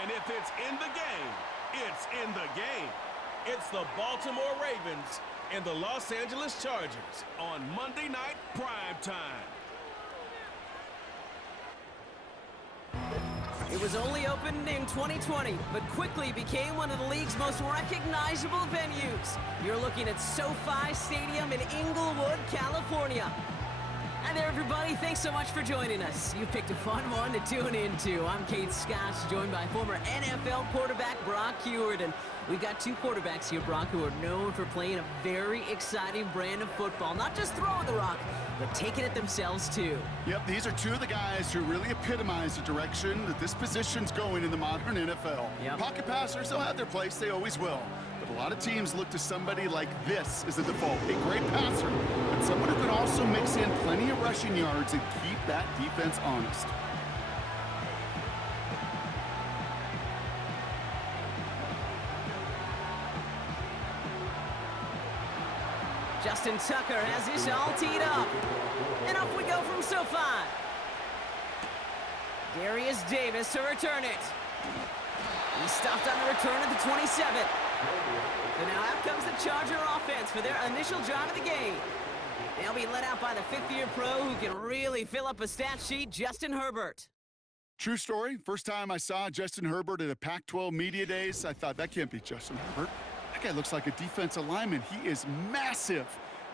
And if it's in the game, it's in the game. It's the Baltimore Ravens and the Los Angeles Chargers on Monday Night Prime Time. It was only opened in 2020, but quickly became one of the league's most recognizable venues. You're looking at SoFi Stadium in Inglewood, California. Hi there, everybody. Thanks so much for joining us. You picked a fun one to tune into. I'm Kate Scott, joined by former NFL quarterback Brock Huard. And we've got two quarterbacks here, Brock, who are known for playing a very exciting brand of football. Not just throwing the rock, but taking it themselves, too. Yep, these are two of the guys who really epitomize the direction that this position's going in the modern NFL. Yep. Pocket passers, they'll have their place. They always will. But a lot of teams look to somebody like this as a default. A great passer, but someone who can also mix in plenty of rushing yards and keep that defense honest. Justin Tucker has this all teed up. And off we go from SoFi. Darius Davis to return it. He stopped on the return at the 27. So now out comes the Charger offense for their initial drive of the game. They'll be led out by the fifth-year pro who can really fill up a stat sheet, Justin Herbert. True story. First time I saw Justin Herbert at a Pac-12 Media Days, I thought, that can't be Justin Herbert. That guy looks like a defensive lineman. He is massive.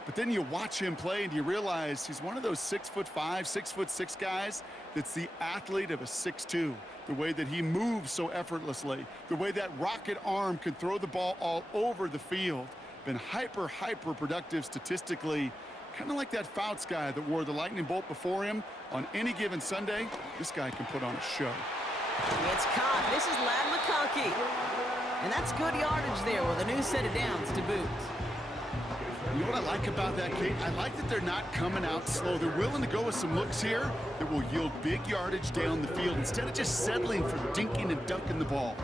But then you watch him play and you realize he's one of those 6'5", 6'6" guys that's the athlete of a 6'2". The way that he moves so effortlessly, the way that rocket arm can throw the ball all over the field. Been hyper productive statistically. Kind of like that Fouts guy that wore the lightning bolt before him. On any given Sunday, this guy can put on a show. It's caught. This is Ladd McConkey. And that's good yardage there with a new set of downs to boot. You know what I like about that, Kate? I like that they're not coming out slow. They're willing to go with some looks here that will yield big yardage down the field instead of just settling for dinking and dunking the ball.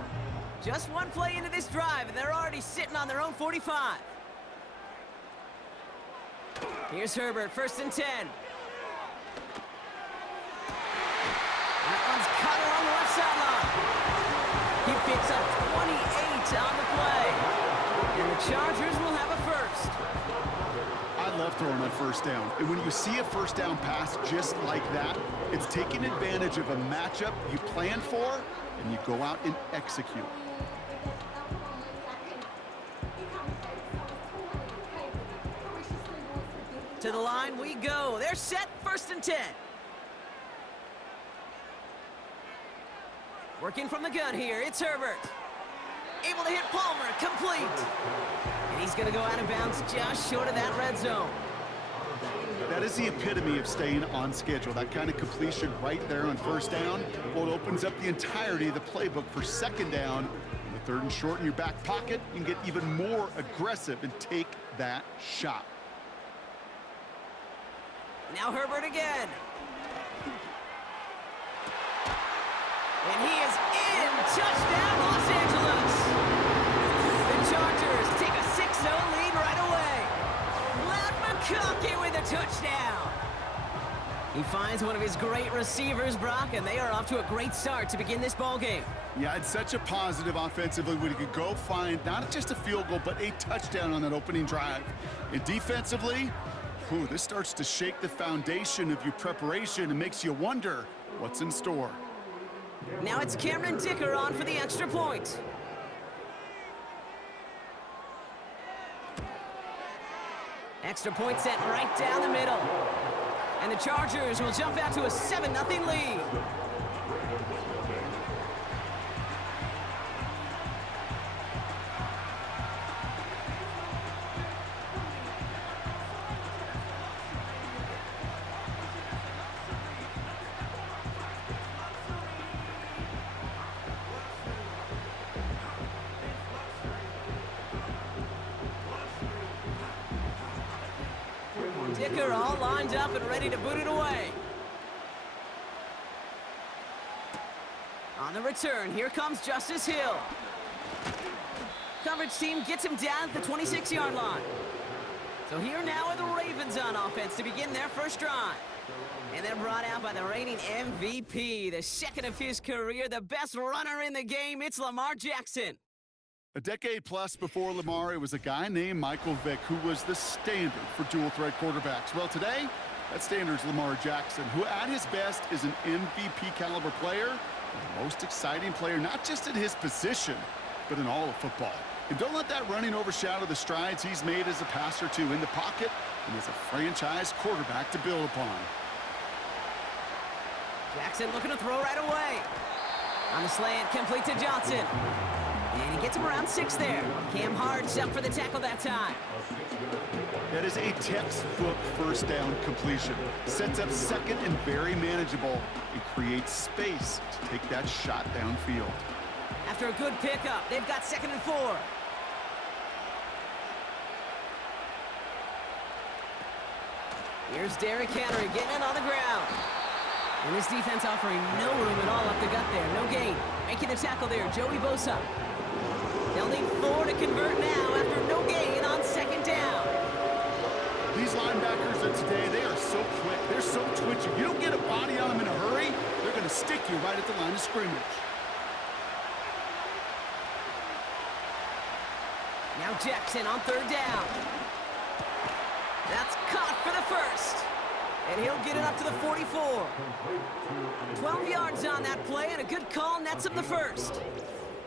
Just one play into this drive, and they're already sitting on their own 45. Here's Herbert, 1st and 10. That one's cut along the left sideline. He picks up 28 on the play. And the Chargers will have a first. I love throwing on first down. And when you see a first down pass just like that, it's taking advantage of a matchup you plan for, and you go out and execute. To the line we go. They're set, 1st and 10. Working from the gun here, it's Herbert. Able to hit Palmer, complete. And he's going to go out of bounds just short of that red zone. That is the epitome of staying on schedule. That kind of completion right there on first down. Well, it opens up the entirety of the playbook for second down. The 3rd and short in your back pocket, you can get even more aggressive and take that shot. Now Herbert again. And he is in. Touchdown, Los Angeles. The Chargers take a 6-0 lead right away. Ladd McConkey with a touchdown. He finds one of his great receivers, Brock, and they are off to a great start to begin this ball game. Yeah, it's such a positive offensively when you could go find not just a field goal, but a touchdown on that opening drive. And defensively, this starts to shake the foundation of your preparation and makes you wonder what's in store. Now it's Cameron Dicker on for the extra point. Extra point set right down the middle. And the Chargers will jump out to a 7-0 lead. Dicker all lined up and ready to boot it away. On the return, here comes Justice Hill. Coverage team gets him down at the 26-yard line. So here now are the Ravens on offense to begin their first drive. And they're brought out by the reigning MVP, the second of his career, the best runner in the game. It's Lamar Jackson. A decade plus before Lamar, it was a guy named Michael Vick who was the standard for dual-threat quarterbacks. Well, today, that standard's Lamar Jackson, who at his best is an MVP-caliber player, the most exciting player, not just at his position, but in all of football. And don't let that running overshadow the strides he's made as a passer, too, in the pocket and as a franchise quarterback to build upon. Jackson looking to throw right away. On the slant, complete to Johnson. And he gets him around 6 there. Cam Hard's up for the tackle that time. That is a textbook first down completion. Sets up second and very manageable and creates space to take that shot downfield. After a good pickup, they've got 2nd and 4. Here's Derrick Henry getting it on the ground. And this defense offering no room at all up the gut there. No gain. Making the tackle there, Joey Bosa. They'll need 4 to convert now after no gain on 2nd down. These linebackers of today, they are so quick. They're so twitchy. You don't get a body on them in a hurry, they're going to stick you right at the line of scrimmage. Now Jackson on 3rd down. That's caught for the first. And he'll get it up to the 44. 12 yards on that play, and a good call nets him the first.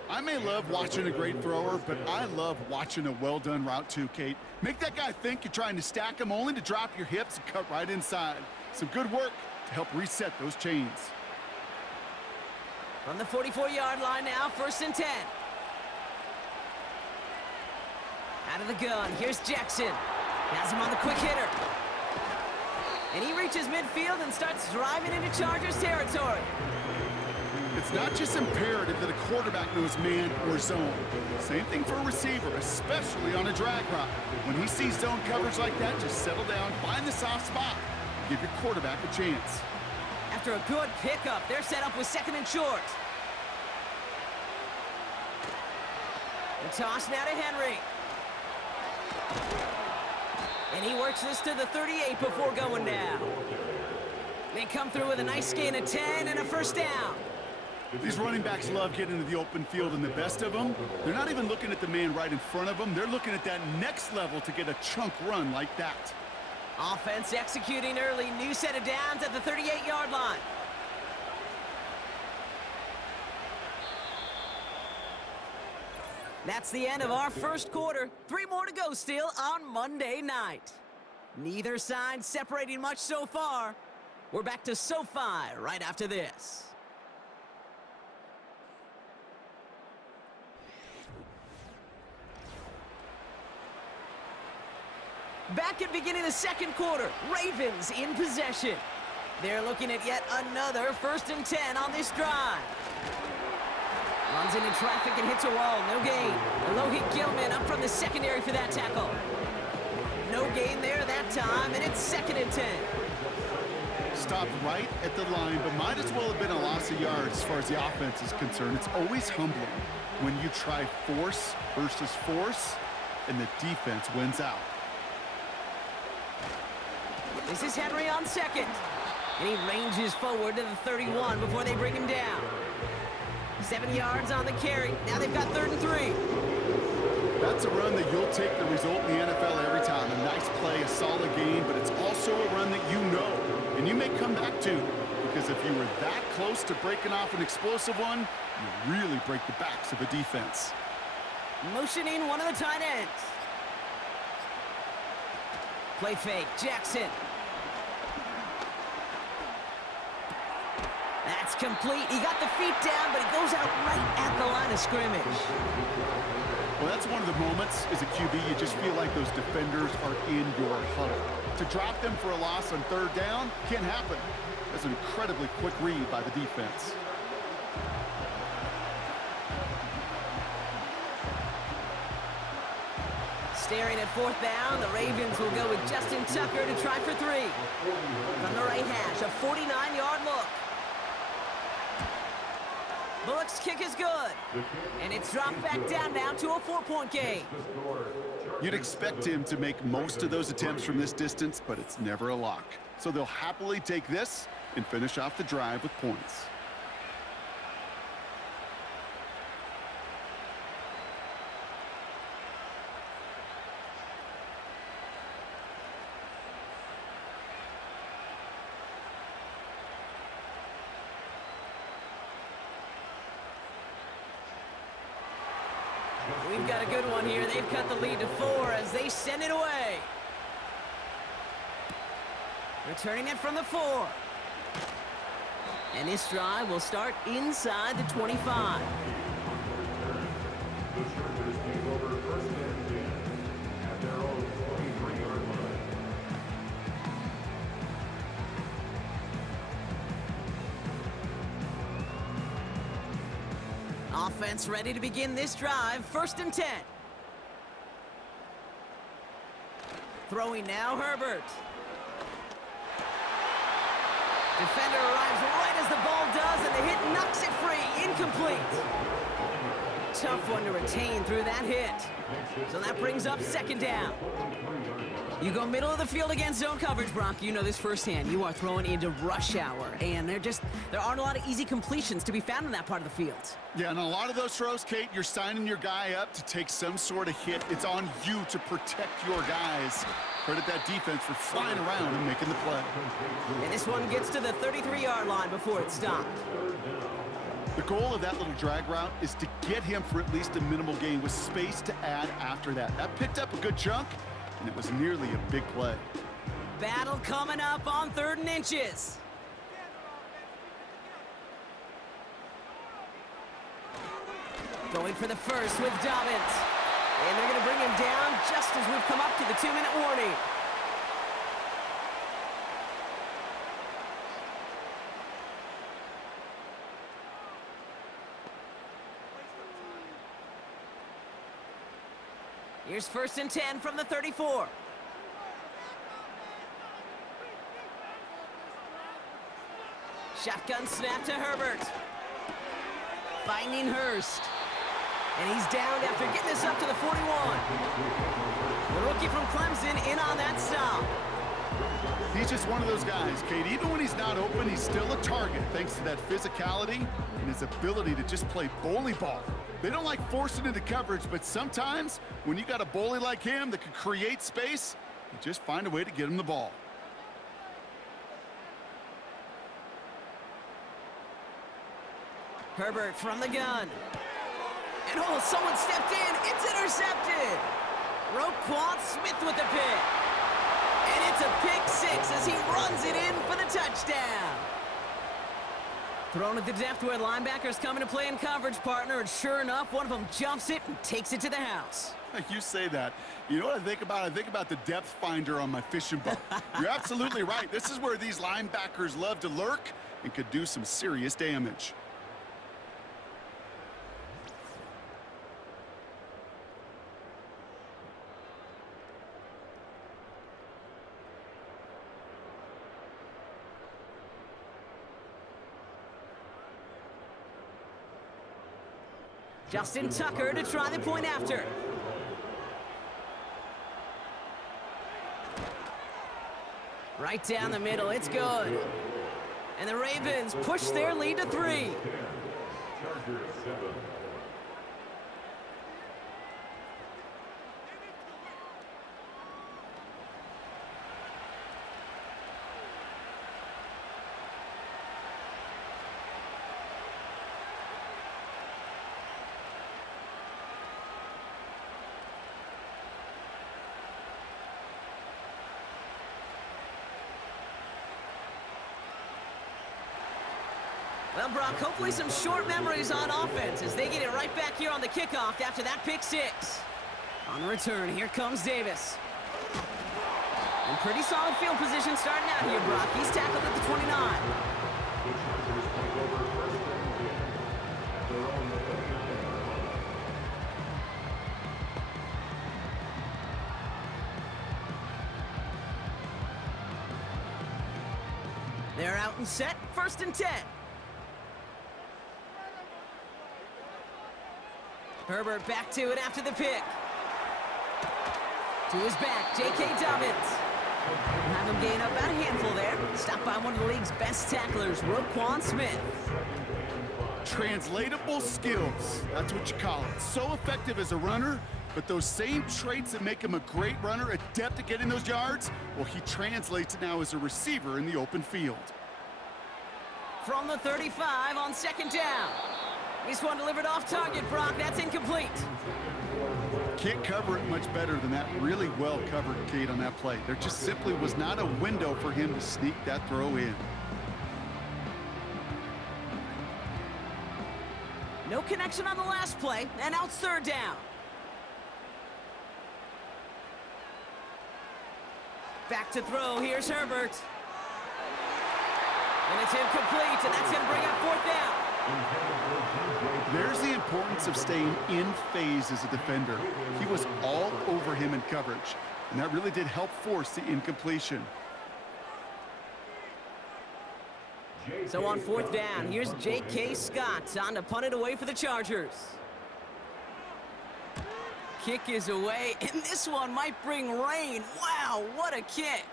I may love watching a great thrower, but I love watching a well-done route too, Kate. Make that guy think you're trying to stack him only to drop your hips and cut right inside. Some good work to help reset those chains. From the 44-yard line now, 1st and 10. Out of the gun, here's Jackson. Has him on the quick hitter. And he reaches midfield and starts driving into Chargers territory. It's not just imperative that a quarterback knows man or zone. Same thing for a receiver, especially on a drag route. When he sees zone coverage like that, just settle down, find the soft spot, give your quarterback a chance. After a good pickup, they're set up with 2nd and short. The toss now to Henry. And he works this to the 38 before going down. They come through with a nice gain of 10 and a 1st down. These running backs love getting into the open field, and the best of them, they're not even looking at the man right in front of them. They're looking at that next level to get a chunk run like that. Offense executing early. New set of downs at the 38-yard line. That's the end of our first quarter. 3 more to go still on Monday night. Neither side separating much so far. We're back to SoFi right after this. Back at beginning of the 2nd quarter, Ravens in possession. They're looking at yet another 1st and 10 on this drive. Runs into traffic and hits a wall. No gain. Alohi Gilman up from the secondary for that tackle. No gain there that time, and it's 2nd and 10. Stopped right at the line, but might as well have been a loss of yards as far as the offense is concerned. It's always humbling when you try force versus force, and the defense wins out. This is Henry on 2nd. And he ranges forward to the 31 before they bring him down. 7 yards on the carry. Now they've got 3rd and 3. That's a run that you'll take the result in the NFL every time. A nice play, a solid game, but it's also a run that you know, and you may come back to, because if you were that close to breaking off an explosive one, you really break the backs of a defense. Motioning one of the tight ends. Play fake, Jackson. That's complete. He got the feet down, but he goes out right at the line of scrimmage. Well, that's one of the moments as a QB, you just feel like those defenders are in your huddle. To drop them for a loss on 3rd down can't happen. That's an incredibly quick read by the defense. Staring at 4th down, the Ravens will go with Justin Tucker to try for 3. From the right hash, a 49-yard look. Bullock's kick is good. And it's dropped back down now to a 4-point game. You'd expect him to make most of those attempts from this distance, but it's never a lock. so they'll happily take this and finish off the drive with points. We've got a good one here. They've cut the lead to 4 as they send it away. Returning it from the 4. And this drive will start inside the 25. Offense ready to begin this drive. 1st and 10. Throwing now, Herbert. Defender arrives right as the ball does, and the hit knocks it free. Incomplete. Tough one to retain through that hit. So that brings up 2nd down. You go middle of the field against zone coverage, Brock. You know this firsthand. You are throwing into rush hour, and there aren't a lot of easy completions to be found in that part of the field. Yeah, and a lot of those throws, Kate, you're signing your guy up to take some sort of hit. It's on you to protect your guys. Credit that defense for flying around and making the play. And this one gets to the 33-yard line before it's stopped. The goal of that little drag route is to get him for at least a minimal gain with space to add after that. That picked up a good chunk, and it was nearly a big play. Battle coming up on 3rd and inches. Going for the first with Dobbins. And they're going to bring him down just as we've come up to the 2-minute warning. Here's 1st and 10 from the 34. Shotgun snap to Herbert. Finding Hurst. And he's down after getting this up to the 41. The rookie from Clemson in on that stop. He's just one of those guys, Kate. Even when he's not open, he's still a target thanks to that physicality and his ability to just play bully ball. They don't like forcing into coverage, but sometimes when you got a bully like him that can create space, you just find a way to get him the ball. Herbert from the gun. And oh, someone stepped in. It's intercepted. Roquan Smith with the pick. And it's a pick 6 as he runs it in for the touchdown. Thrown at the depth where linebackers come into play in coverage, partner, and sure enough, one of them jumps it and takes it to the house. You say that. You know what I think about? I think about the depth finder on my fishing boat. You're absolutely right. This is where these linebackers love to lurk and could do some serious damage. Justin Tucker to try the point after. Right down the middle, it's good. And the Ravens push their lead to 3. Well, Brock, hopefully some short memories on offense as they get it right back here on the kickoff after that pick 6. On the return, here comes Davis. In pretty solid field position starting out here, Brock. He's tackled at the 29. They're out and set, 1st and 10. Herbert back to it after the pick. To his back, J.K. Dobbins. Have him gain up about a handful there. Stopped by one of the league's best tacklers, Roquan Smith. Translatable skills, that's what you call it. So effective as a runner, but those same traits that make him a great runner, adept at getting those yards, well, he translates it now as a receiver in the open field. From the 35 on second down. This one delivered off target, Brock. That's incomplete. Can't cover it much better than that. Really well covered, Kate, on that play. There just simply was not a window for him to sneak that throw in. No connection on the last play, and now it's third down. Back to throw, here's Herbert. And it's incomplete, and that's going to bring up fourth down. There's the importance of staying in phase as a defender. He was all over him in coverage, and that really did help force the incompletion. So on fourth down, here's J.K. Scott on to punt it away for the Chargers. Kick is away, and this one might bring rain. Wow, what a kick.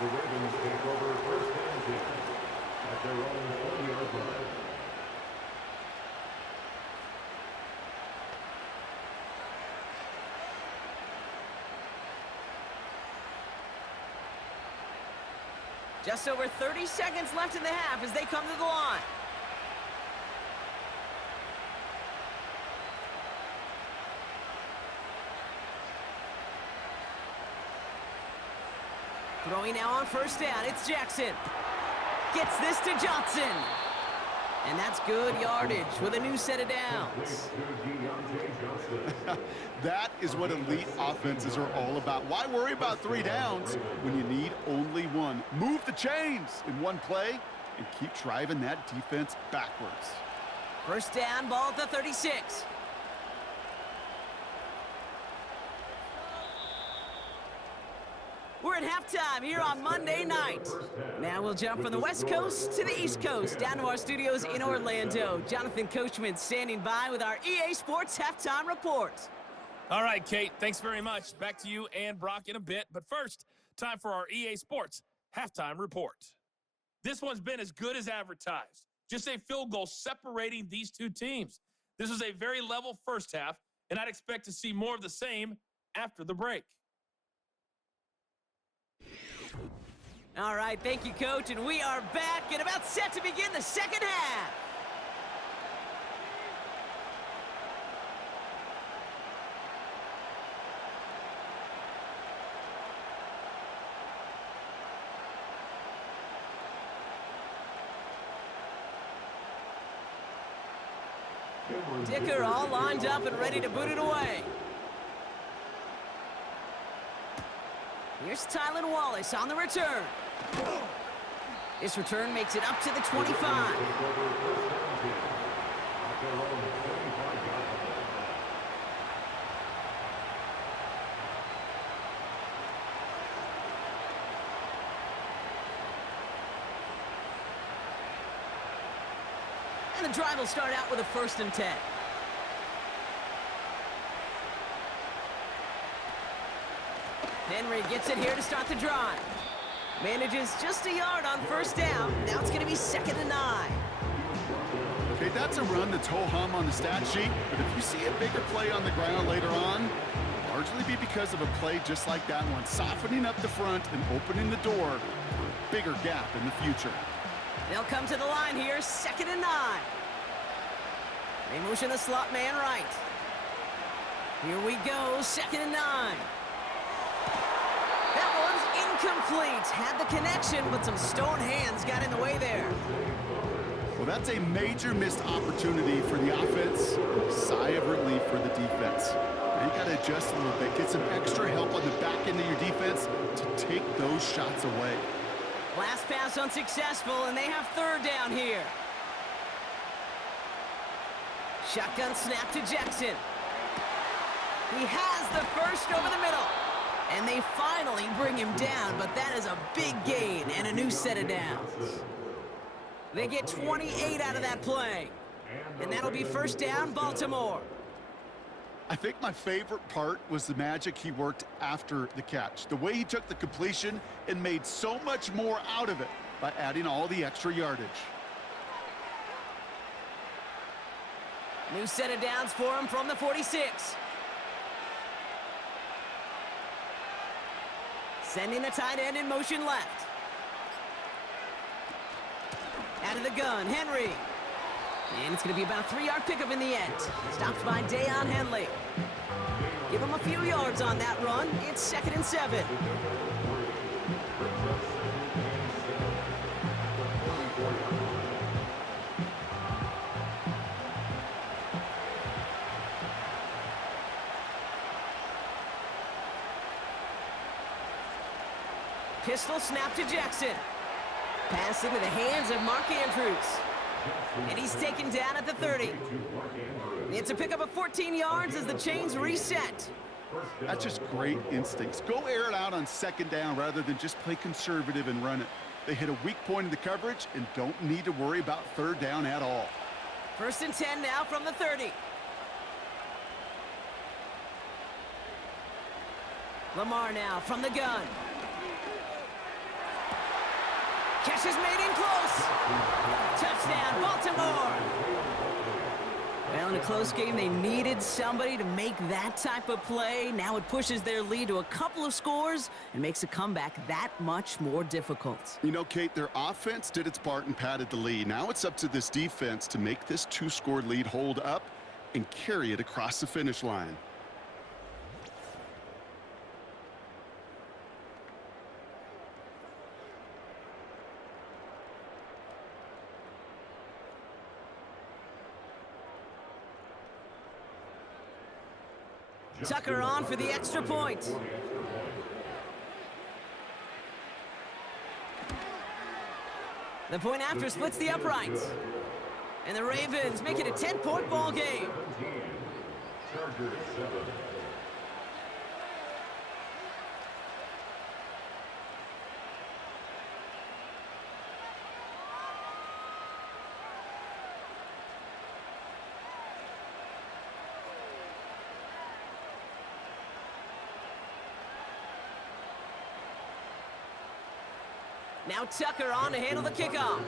The Ravens take over first and 10 at their own 40-yard line. Just over 30 seconds left in the half as they come to the line. Throwing now on first down, it's Jackson. Gets this to Johnson. And that's good yardage with a new set of downs. That is what elite offenses are all about. Why worry about 3 downs when you need only one? Move the chains in one play and keep driving that defense backwards. First down, ball at the 36. We're at halftime here on Monday night. Now we'll jump from the West Coast to the East Coast, down to our studios in Orlando. Jonathan Coachman standing by with our EA Sports Halftime Report. All right, Kate, thanks very much. Back to you and Brock in a bit. But first, time for our EA Sports Halftime Report. This one's been as good as advertised. Just a field goal separating these two teams. This was a very level first half, and I'd expect to see more of the same after the break. All right, thank you, Coach, and we are back and about set to begin the second half. Dicker all lined up and ready to boot it away. Here's Tylan Wallace on the return. This return makes it up to the 25. And the drive will start out with a 1st and 10. Henry gets it here to start the drive. Manages just a yard on first down. Now it's going to be 2nd and 9. Okay, that's a run that's ho-hum on the stat sheet, but if you see a bigger play on the ground later on, it'll largely be because of a play just like that one, softening up the front and opening the door for a bigger gap in the future. They'll come to the line here, 2nd and 9. They motion the slot man right. Here we go, 2nd and 9. That one's incomplete. Had the connection, but some stone hands got in the way there. Well, that's a major missed opportunity for the offense, a sigh of relief for the defense. Now you got to adjust a little bit, get some extra help on the back end of your defense to take those shots away. Last pass unsuccessful, and they have 3rd down here. Shotgun snap to Jackson. He has the first over the middle. And they finally bring him down, but that is a big gain and a new set of downs. They get 28 out of that play. And that'll be 1st down, Baltimore. I think my favorite part was the magic he worked after the catch. The way he took the completion and made so much more out of it by adding all the extra yardage. New set of downs for him from the 46. Sending the tight end in motion left. Out of the gun, Henry. And it's going to be about a 3-yard pickup in the end. Stopped by Deion Henley. Give him a few yards on that run. It's 2nd and 7. Pistol snap to Jackson. Pass into the hands of Mark Andrews. And he's taken down at the 30. It's a pickup of 14 yards as the chains reset. That's just great instincts. Go air it out on 2nd down rather than just play conservative and run it. They hit a weak point in the coverage and don't need to worry about 3rd down at all. 1st and 10 now from the 30. Lamar now from the gun. Catch is made in close. Touchdown, Baltimore. Well, in a close game, they needed somebody to make that type of play. Now it pushes their lead to a couple of scores and makes a comeback that much more difficult. You know, Kate, their offense did its part and padded the lead. Now it's up to this defense to make this 2-score lead hold up and carry it across the finish line. Tucker on for the extra point. The point after splits the uprights. And the Ravens make it a 10-point ball game. Chargers 7. Now Tucker on to handle the kickoff.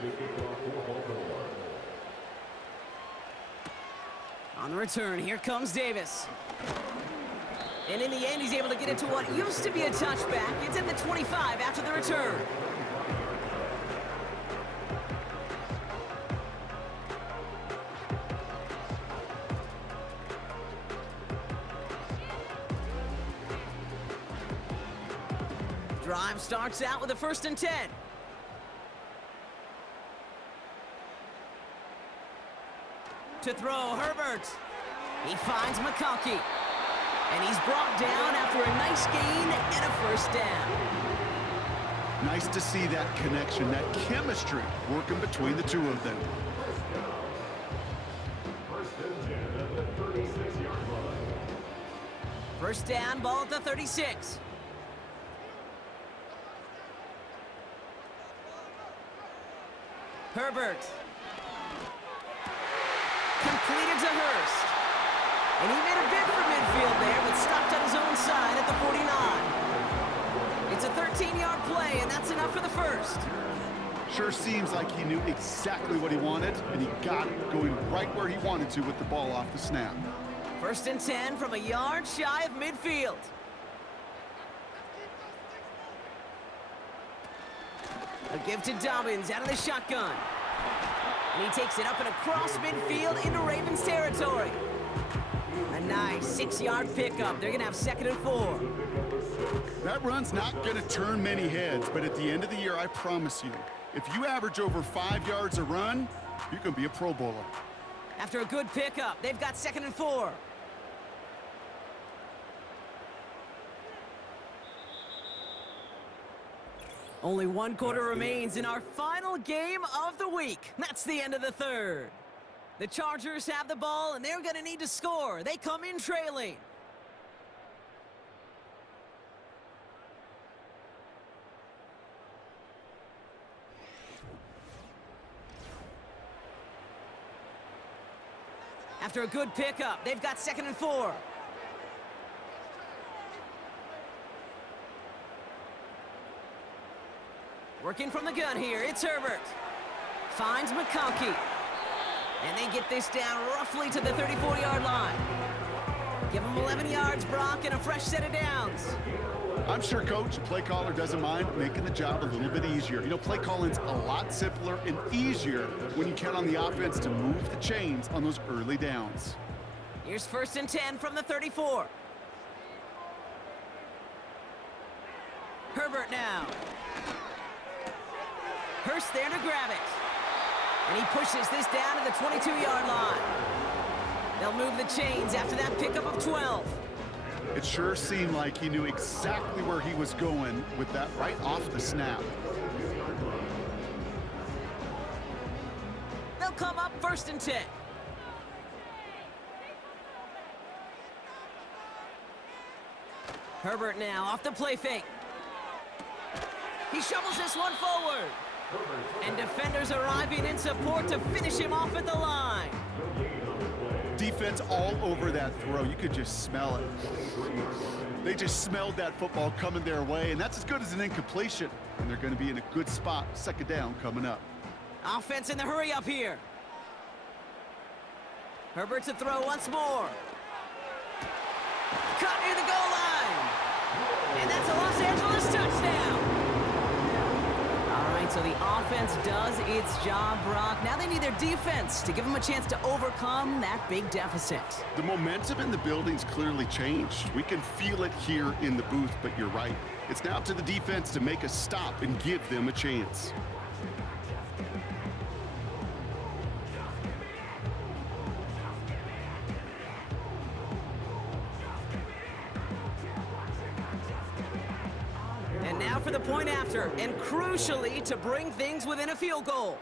On the return, here comes Davis. And in the end, he's able to get it to what used to be a touchback. It's at the 25 after the return. Drive starts out with a 1st and 10. To throw, Herbert. He finds McConkey. And he's brought down after a nice gain and a 1st down. Nice to see that connection, that chemistry working between the two of them. 1st and 10 at the 36-yard line. 1st down, ball at the 36. Herbert. Completed to Hurst. And he made a bid for midfield there, but stopped on his own side at the 49. It's a 13-yard play, and that's enough for the 1st. Sure seems like he knew exactly what he wanted, and he got it going right where he wanted to with the ball off the snap. 1st and 10 from a yard shy of midfield. A give to Dobbins out of the shotgun. And he takes it up and across midfield into Ravens territory. A nice 6-yard pickup. They're going to have 2nd and 4. That run's not going to turn many heads, but at the end of the year, I promise you, if you average over 5 yards a run, you're going to be a Pro Bowler. After a good pickup, they've got 2nd and 4. Only 1 quarter remains in our final game of the week. That's the end of the 3rd. The Chargers have the ball, and they're going to need to score. They come in trailing. After a good pickup, they've got 2nd and 4. Working from the gun here, it's Herbert. Finds McConkey. And they get this down roughly to the 34-yard line. Give them 11 yards, Brock, and a fresh set of downs. I'm sure Coach, play caller, doesn't mind making the job a little bit easier. You know, play calling's a lot simpler and easier when you count on the offense to move the chains on those early downs. Here's 1st and 10 from the 34. Herbert now. Hurst there to grab it. And he pushes this down to the 22-yard line. They'll move the chains after that pickup of 12. It sure seemed like he knew exactly where he was going with that right off the snap. They'll come up 1st and 10. Herbert now off the play fake. He shovels this one forward. And defenders arriving in support to finish him off at the line. Defense all over that throw. You could just smell it. They just smelled that football coming their way, and that's as good as an incompletion. And they're going to be in a good spot, 2nd down coming up. Offense in the hurry up here. Herbert to throw once more. Cut near the goal line. And that's a Los Angeles touchdown. All right, so the offense does its job, Brock. Now they need their defense to give them a chance to overcome that big deficit. The momentum in the building's clearly changed. We can feel it here in the booth, but you're right. It's now up to the defense to make a stop and give them a chance. And now for the point after, and crucially to bring things within a field goal.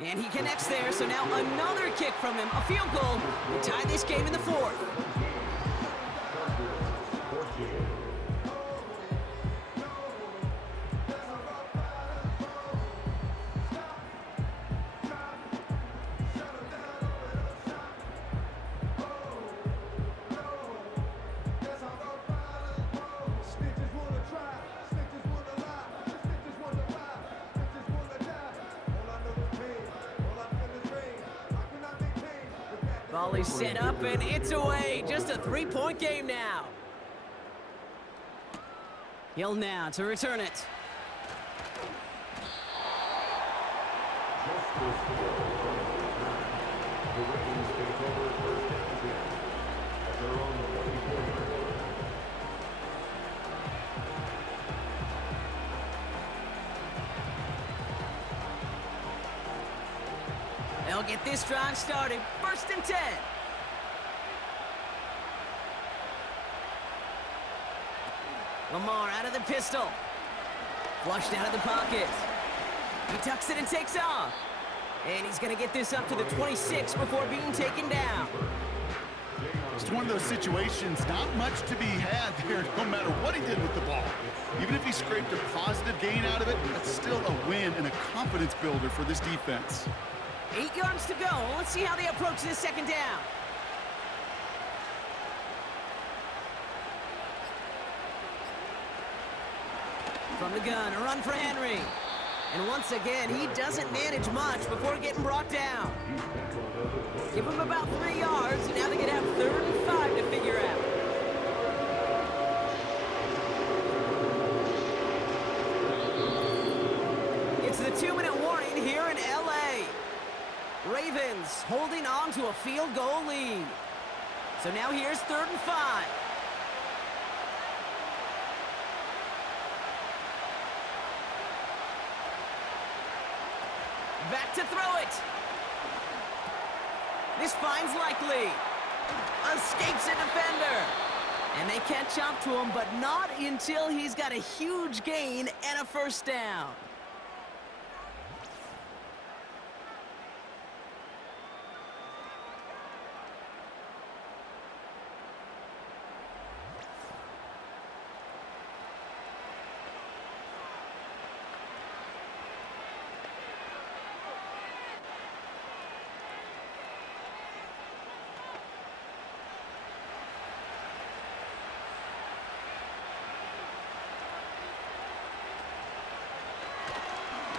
And he connects there, so now another kick from him, a field goal, to tie this game in the 4th. Volley set up, and it's away. Just a 3-point game now. Hill now to return it. They'll get this drive started. 1st and 10. Lamar out of the pistol. Flushed out of the pocket. He tucks it and takes off. And he's going to get this up to the 26 before being taken down. It's one of those situations, not much to be had there, no matter what he did with the ball. Even if he scraped a positive gain out of it, that's still a win and a confidence builder for this defense. 8 yards to go. Let's see how they approach this 2nd down. From the gun, a run for Henry. And once again, he doesn't manage much before getting brought down. Give him about 3 yards, and now they can have 3rd and 5 to figure out. It's the 2-minute warning here in L.A. Ravens holding on to a field goal lead. So now here's 3rd and 5. Back to throw it. This finds Likely. Escapes a defender. And they catch up to him, but not until he's got a huge gain and a 1st down.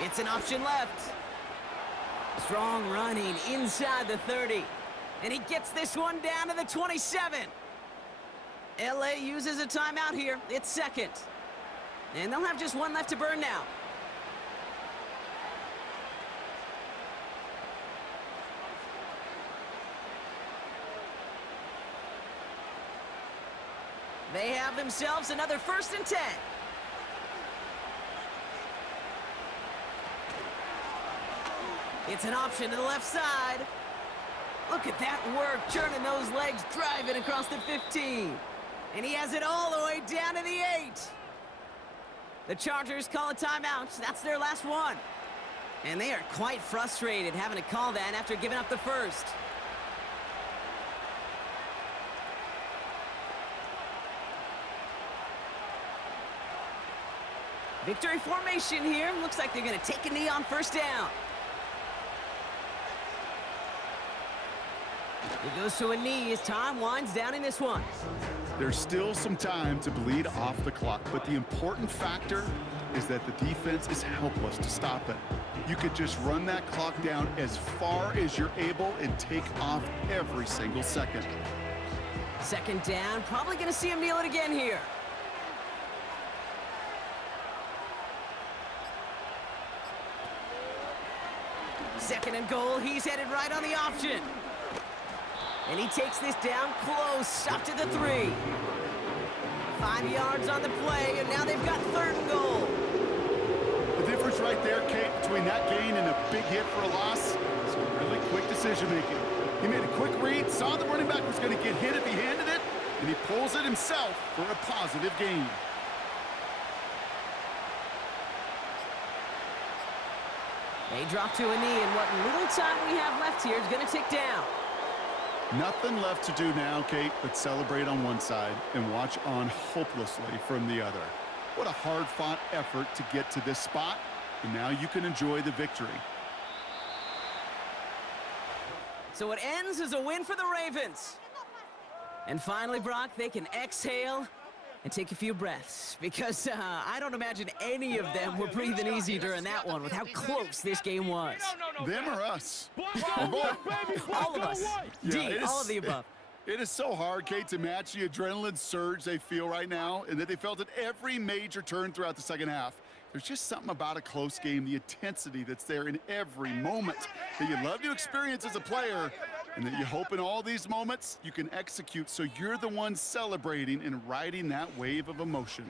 It's an option left. Strong running inside the 30. And he gets this one down to the 27. LA uses a timeout here. It's second. And they'll have just one left to burn now. They have themselves another 1st and 10. It's an option to the left side. Look at that work, churning those legs, driving across the 15. And he has it all the way down to the 8. The Chargers call a timeout. That's their last one. And they are quite frustrated having to call that after giving up the first. Victory formation here. Looks like they're going to take a knee on 1st down. It goes to a knee as time winds down in this one. There's still some time to bleed off the clock, but the important factor is that the defense is helpless to stop it. You could just run that clock down as far as you're able and take off every single second. 2nd down, probably going to see him kneel it again here. Second and goal, he's headed right on the option. And he takes this down close, up to the 3. 5 yards on the play, and now they've got 3rd and goal. The difference right there, Kate, between that gain and a big hit for a loss is really quick decision-making. He made a quick read, saw the running back was going to get hit if he handed it, and he pulls it himself for a positive gain. They drop to a knee, and what little time we have left here is going to tick down. Nothing left to do now, Kate, but celebrate on one side and watch on hopelessly from the other. What a hard-fought effort to get to this spot, and now you can enjoy the victory. So it ends as a win for the Ravens. And finally, Brock, they can exhale and take a few breaths, because I don't imagine any of them were breathing easy during that one with how close this game was. Them or us? All of us. Yeah, All of the above. It is so hard, Kate, to match the adrenaline surge they feel right now, and that they felt at every major turn throughout the second half. There's just something about a close game, the intensity that's there in every moment that you love to experience as a player, and that you hope in all these moments you can execute so you're the one celebrating and riding that wave of emotion.